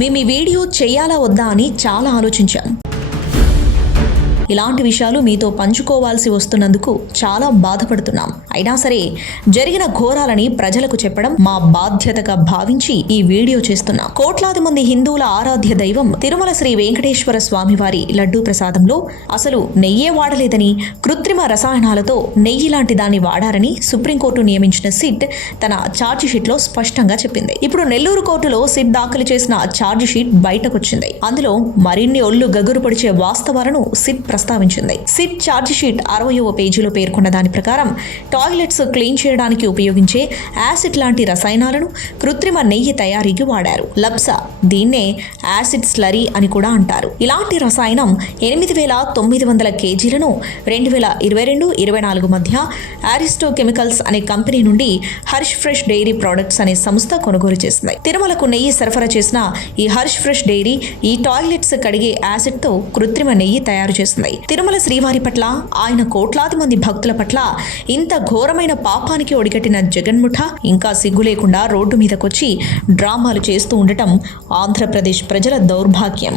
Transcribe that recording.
మేము ఈ వీడియో చేయాలా వద్దా అని చాలా ఆలోచించాం. ఇలాంటి విషయాలు మీతో పంచుకోవాల్సి వస్తున్నందుకు చాలా బాధపడుతున్నాం. అయినా సరే జరిగిన ఘోరాలని ప్రజలకు చెప్పడం మా బాధ్యతగా భావించి ఈ వీడియో చేస్తున్నాం. కోట్లాది మంది హిందువుల ఆరాధ్య దైవం తిరుమల శ్రీ వెంకటేశ్వర స్వామి వారి లడ్డూ ప్రసాదంలో అసలు నెయ్యే వాడలేదని, కృత్రిమ రసాయనాలతో నెయ్యి లాంటి దాన్ని వాడారని సుప్రీంకోర్టు నియమించిన సిట్ తన ఛార్జ్ షీట్ లో స్పష్టంగా చెప్పింది. ఇప్పుడు నెల్లూరు కోర్టులో సిట్ దాఖలు చేసిన ఛార్జ్ షీట్ బయటకొచ్చింది. అందులో మరిన్ని ఒళ్ళు గగురు పొడిచే వాస్తవాలను సిట్ ప్రస్తావించింది. సిట్ ఛార్జ్ షీట్ 60వ పేజీలో పేర్కొన్న దాని ప్రకారం టాయిలెట్స్ క్లీన్ చేయడానికి ఉపయోగించే యాసిడ్ లాంటి రసాయనాలను కృత్రిమ నెయ్యి తయారీకి వాడారు. లబ్సా, దీన్నే యాసిడ్ స్లరీ అని కూడా అంటారు. ఇలాంటి రసాయనం 8,900 కేజీలను 2022-24 మధ్య ఆరిస్టో కెమికల్స్ అనే కంపెనీ నుండి హర్ష్ ఫ్రెష్ డైరీ ప్రొడక్ట్స్ అనే సంస్థ కొనుగోలు చేసింది. తిరుమలకు నెయ్యి సరఫరా చేసిన ఈ హర్ష్ ఫ్రెష్ డైరీ ఈ టాయిలెట్స్ కడిగే యాసిడ్ తో కృత్రిమ నెయ్యి తయారు చేసింది. తిరుమల శ్రీవారి పట్ల, ఆయన కోట్లాది మంది భక్తుల పట్ల ఇంత ఘోరమైన పాపానికి ఒడిగట్టిన జగన్ముఠ ఇంకా సిగ్గు లేకుండా రోడ్డు మీదకొచ్చి డ్రామాలు చేస్తూ ఉండటం ఆంధ్రప్రదేశ్ ప్రజల దౌర్భాగ్యం.